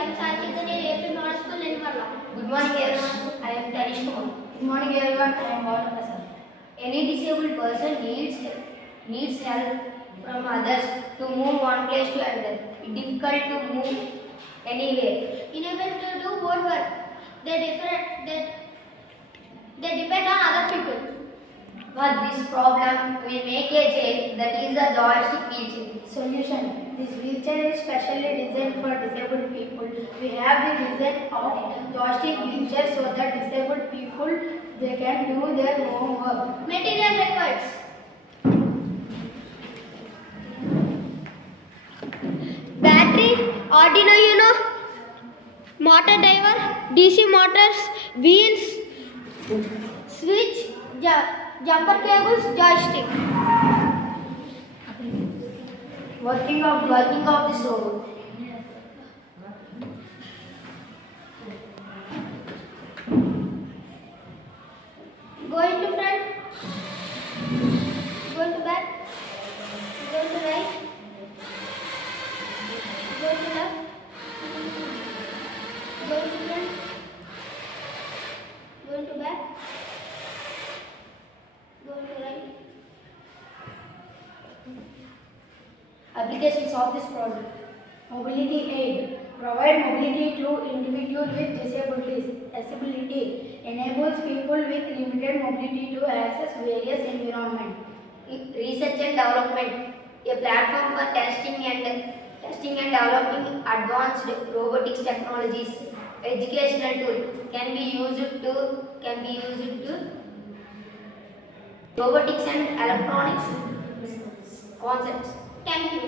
Good morning everyone, I am Tanish Kumar. Good morning everyone, I am Gautam Prasad. Any disabled person needs help from others to move one place to another. It's difficult to move anywhere. Unable to do what work. They depend on other people. But this problem will make a chair that is a joystick wheelchair. Solution. This wheelchair is specially designed for disabled people. We have the design of joystick wheelchair so that disabled people they can do their homework. Material records. Battery, Arduino Uno, motor driver, DC motors, wheels, switch, jumper cables, joystick. Working of this robot. Going to front, going to back, going to right, going to left, going to front, going to back, going to right. Applications of this product. Mobility aid. Provide mobility to individuals with disability. Enables people with limited mobility to access various environments. Research and development. A platform for testing and developing advanced robotics technologies. Educational tool can be used to robotics and electronics concepts. Thank you.